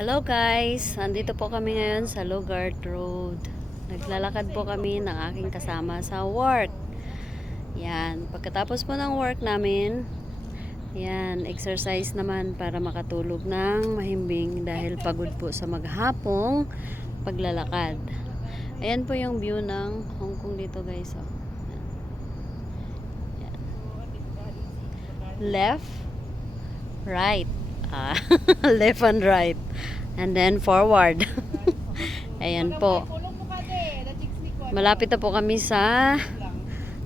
Hello guys, andito po kami ngayon sa Lugard Road. Naglalakad po kami ng aking kasama sa work. Yan, pagkatapos po ng work namin, yan, exercise naman para makatulog ng mahimbing dahil pagod po sa maghapong paglalakad. Ayan po yung view ng Hong Kong dito guys. Oh. Yan. Left, right. Left and right. And then forward. Ayan po. Malapit na po kami sa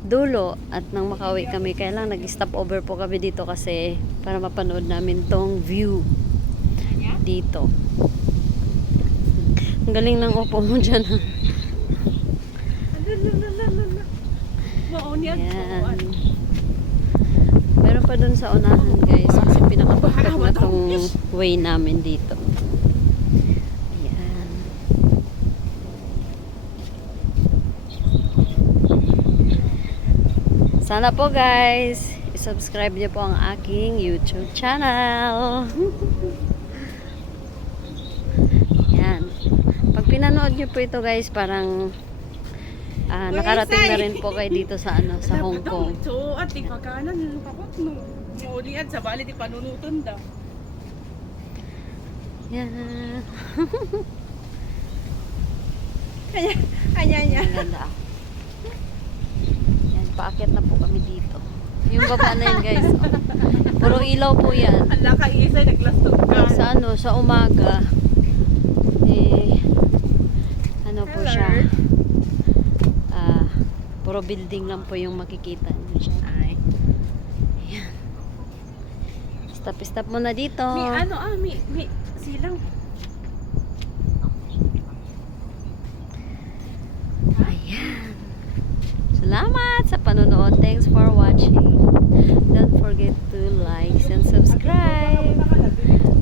dulo. At nang makauwi kami, kaya lang nag-stop over po kami dito kasi para mapanood namin tong view dito. Ang galing ng upo mo dyan. Ayan. Meron pa dun sa unahan guys kasi pinaka-perfect na tong way namin dito. Ayan. Sana po guys i-subscribe niyo po ang aking YouTube channel. Ayan. Pag pinanood niyo po ito guys, parang nakarating na rin po kayo dito sa sa Hong Kong. So, at di pagkanan kapag no. Ulian sa bali di panunutan daw. Yan. Kanya. Ang ganda. Yan, paakyat na po kami dito. Yung baba na yun guys. Oh. Puro ilaw po yan. Ala ka isa naglastog ka. Sa umaga po siya. Puro building lang po yung makikita niyo siya. Ay. Ayan. Stop muna dito. May silang. Ayan. Salamat sa panonood. Thanks for watching. Don't forget to like and subscribe.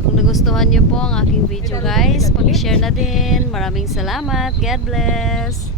Kung nagustuhan niyo po ang aking video guys, pag-share na din. Maraming salamat. God bless.